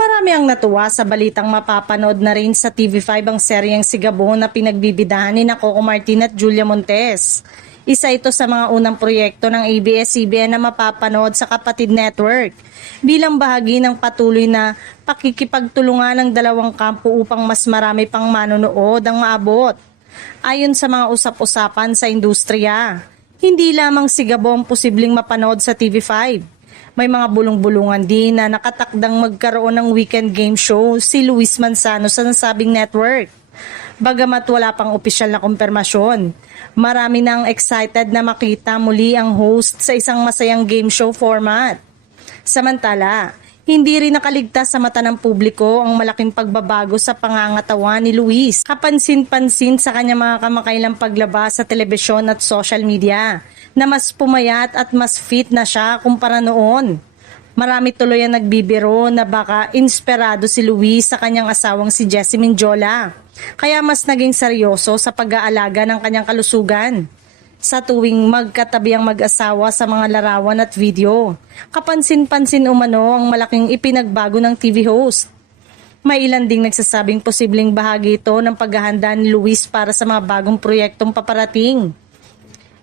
Marami ang natuwa sa balitang mapapanood na rin sa TV5 ang seryeng Sigabo na pinagbibidahan ni Coco Martin at Julia Montes. Isa ito sa mga unang proyekto ng ABS-CBN na mapapanood sa Kapatid Network bilang bahagi ng patuloy na pakikipagtulungan ng dalawang kampo upang mas marami pang manonood ang maabot. Ayon sa mga usap-usapan sa industriya, hindi lamang Sigabo ang posibleng mapanood sa TV5. May mga bulong-bulungan din na nakatakdang magkaroon ng weekend game show si Luis Manzano sa nasabing network. Bagamat wala pang opisyal na kumpirmasyon, marami nang excited na makita muli ang host sa isang masayang game show format. Samantala, hindi rin nakaligtas sa mata ng publiko ang malaking pagbabago sa pangangatawan ni Luis. Kapansin-pansin sa kanyang mga kamakailang paglabas sa telebisyon at social media na mas pumayat at mas fit na siya kumpara noon. Marami tuloy ang nagbibiro na baka inspirado si Luis sa kanyang asawang si Jessie Minjola, kaya mas naging seryoso sa pag-aalaga ng kanyang kalusugan. Sa tuwing magkatabi ang mag-asawa sa mga larawan at video, kapansin-pansin umano ang malaking ipinagbago ng TV host. May ilan ding nagsasabing posibleng bahagi ito ng paghahanda ni Luis para sa mga bagong proyektong paparating.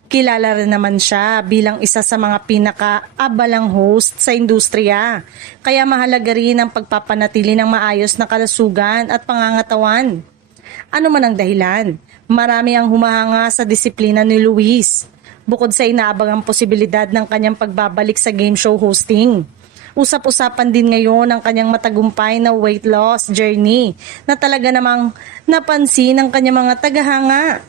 Kilala rin naman siya bilang isa sa mga pinaka-abalang host sa industriya, kaya mahalaga rin ang pagpapanatili ng maayos na kalusugan at pangangatawan. Ano man ang dahilan, marami ang humahanga sa disiplina ni Luis, bukod sa inaabangang posibilidad ng kanyang pagbabalik sa game show hosting. Usap-usapan din ngayon ang kanyang matagumpay na weight loss journey na talaga namang napansin ng kanyang mga tagahanga.